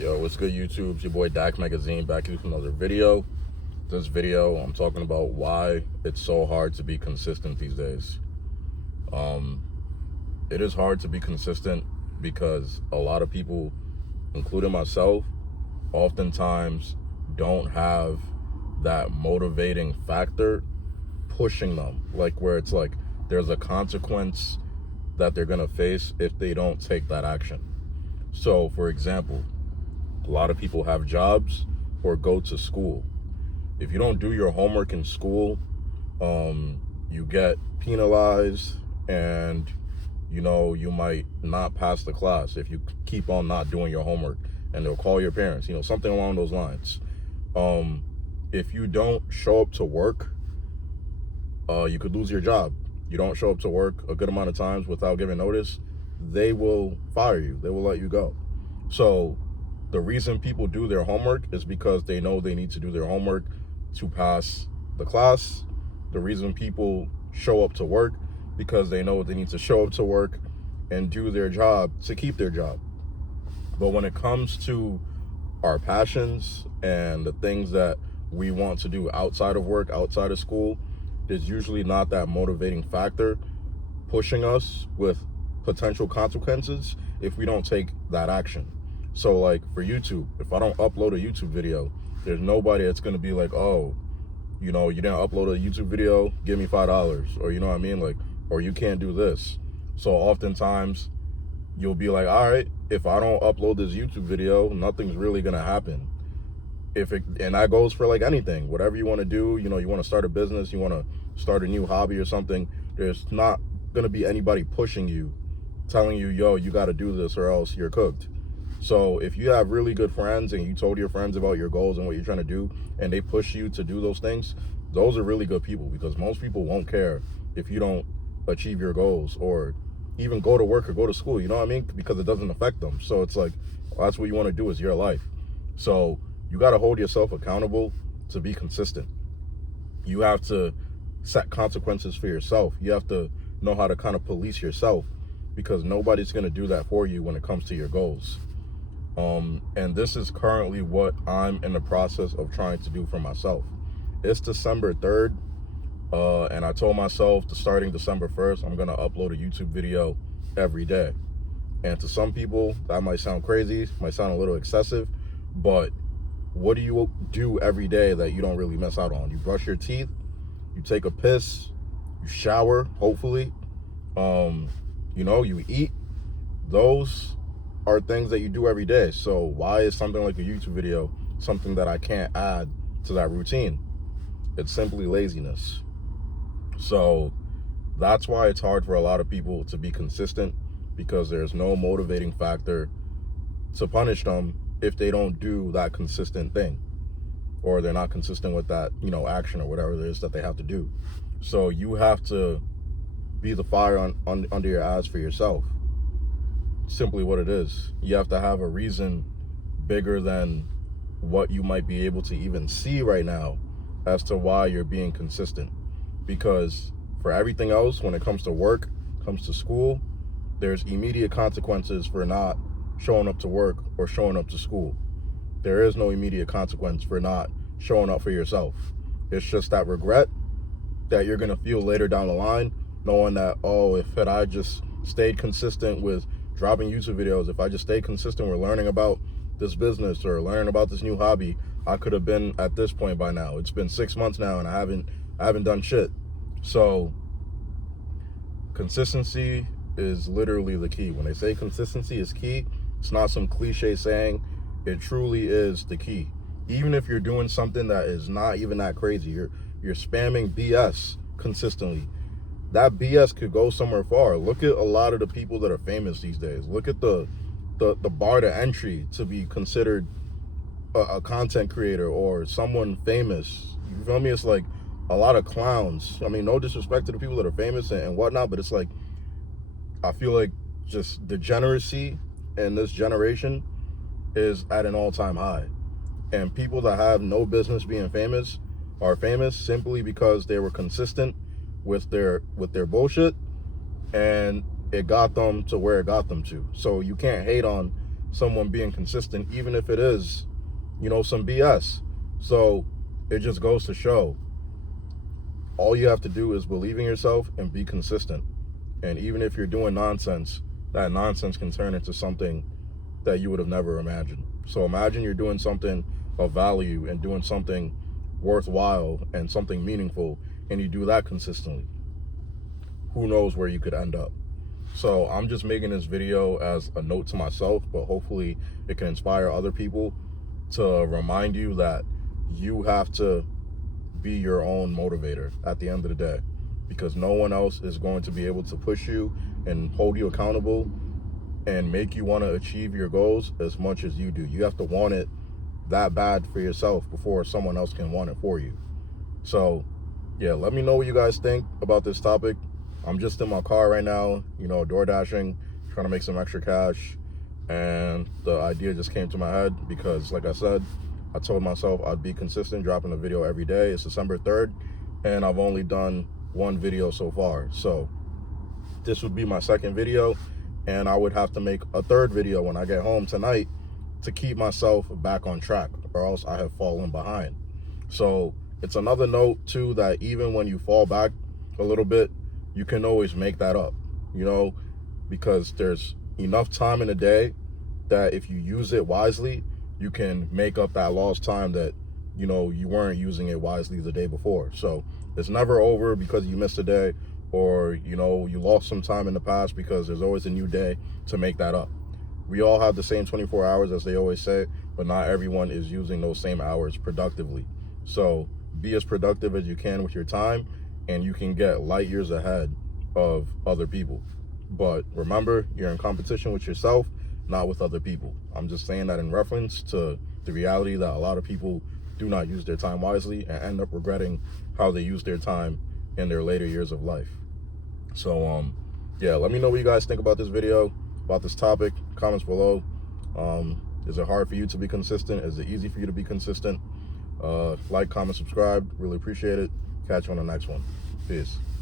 Yo, what's good, YouTube? It's your boy Dak Magazine back with another video. This video, I'm talking about why it's so hard to be consistent these days. It is hard to be consistent because a lot of people, including myself, oftentimes don't have that motivating factor pushing them. Like where it's like there's a consequence that they're gonna face if they don't take that action. So, for example, a lot of people have jobs or go to school. If you don't do your homework in school, you get penalized, and you might not pass the class if you keep on not doing your homework, and they'll call your parents, something along those lines. If you don't show up to work, you could lose your job. You don't show up to work a good amount of times without giving notice, they will fire you. They will let you go. So the reason people do their homework is because they know they need to do their homework to pass the class. The reason people show up to work because they know they need to show up to work and do their job to keep their job. But when it comes to our passions and the things that we want to do outside of work, outside of school, there's usually not that motivating factor pushing us with potential consequences if we don't take that action. So like for YouTube, if I don't upload a YouTube video, there's nobody that's going to be like, oh, you didn't upload a YouTube video, give me $5, or you know what I mean? Like, or you can't do this. So oftentimes you'll be like, all right, if I don't upload this YouTube video, nothing's really going to happen. And that goes for like anything, whatever you want to do, you want to start a business, you want to start a new hobby or something, there's not going to be anybody pushing you, telling you, yo, you got to do this or else you're cooked. So if you have really good friends and you told your friends about your goals and what you're trying to do, and they push you to do those things, those are really good people, because most people won't care if you don't achieve your goals or even go to work or go to school, you know what I mean? Because it doesn't affect them. So it's like, well, that's what you want to do is your life. So you got to hold yourself accountable to be consistent. You have to set consequences for yourself. You have to know how to kind of police yourself, because nobody's going to do that for you when it comes to your goals. And this is currently what I'm in the process of trying to do for myself. It's December 3rd, and I told myself starting December 1st, I'm going to upload a YouTube video every day. And to some people, that might sound crazy, might sound a little excessive, but what do you do every day that you don't really miss out on? You brush your teeth, you take a piss, you shower, hopefully, you eat. Those are things that you do every day. So why is something like a YouTube video something that I can't add to that routine? It's simply laziness. So that's why it's hard for a lot of people to be consistent, because there's no motivating factor to punish them if they don't do that consistent thing, or they're not consistent with that, action or whatever it is that they have to do. So you have to be the fire under your ass for yourself. Simply what it is. You have to have a reason bigger than what you might be able to even see right now as to why you're being consistent. Because for everything else, when it comes to work, comes to school, there's immediate consequences for not showing up to work or showing up to school. There is no immediate consequence for not showing up for yourself. It's just that regret that you're going to feel later down the line, knowing that, oh, if I just stayed consistent with dropping YouTube videos, if I just stayed consistent with learning about this business or learning about this new hobby, I could have been at this point by now. It's been 6 months now and I haven't done shit. So consistency is literally the key. When they say consistency is key, it's not some cliche saying. It truly is the key. Even if you're doing something that is not even that crazy, you're spamming BS consistently, that BS could go somewhere far. Look at a lot of the people that are famous these days. Look at the bar to entry to be considered a content creator or someone famous. You feel me? It's like a lot of clowns. I mean, no disrespect to the people that are famous and whatnot, but it's like, I feel like just degeneracy in this generation is at an all-time high. And people that have no business being famous are famous simply because they were consistent with their bullshit, and it got them to where it got them to. So you can't hate on someone being consistent, even if it is, some BS. So it just goes to show, all you have to do is believe in yourself and be consistent. And even if you're doing nonsense, that nonsense can turn into something that you would have never imagined. So imagine you're doing something of value and doing something worthwhile and something meaningful, and you do that consistently. Who knows where you could end up? So I'm just making this video as a note to myself, but hopefully it can inspire other people, to remind you that you have to be your own motivator at the end of the day, because no one else is going to be able to push you and hold you accountable and make you want to achieve your goals as much as you do. You have to want it that bad for yourself before someone else can want it for you. So yeah, let me know what you guys think about this topic. I'm just in my car right now, door dashing, trying to make some extra cash, and the idea just came to my head because, like I said, I told myself I'd be consistent, dropping a video every day. It's December 3rd, and I've only done one video so far. So this would be my second video, and I would have to make a third video when I get home tonight to keep myself back on track, or else I have fallen behind. So it's another note too, that even when you fall back a little bit, you can always make that up, because there's enough time in the day that if you use it wisely, you can make up that lost time that, you weren't using it wisely the day before. So it's never over because you missed a day, or, you lost some time in the past, because there's always a new day to make that up. We all have the same 24 hours, as they always say, but not everyone is using those same hours productively. So be as productive as you can with your time, and you can get light years ahead of other people. But remember, you're in competition with yourself, not with other people. I'm just saying that in reference to the reality that a lot of people do not use their time wisely and end up regretting how they use their time in their later years of life. So yeah, let me know what you guys think about this video, about this topic. Comments below. Is it hard for you to be consistent? Is it easy for you to be consistent? Like, comment, subscribe. Really appreciate it. Catch you on the next one. Peace.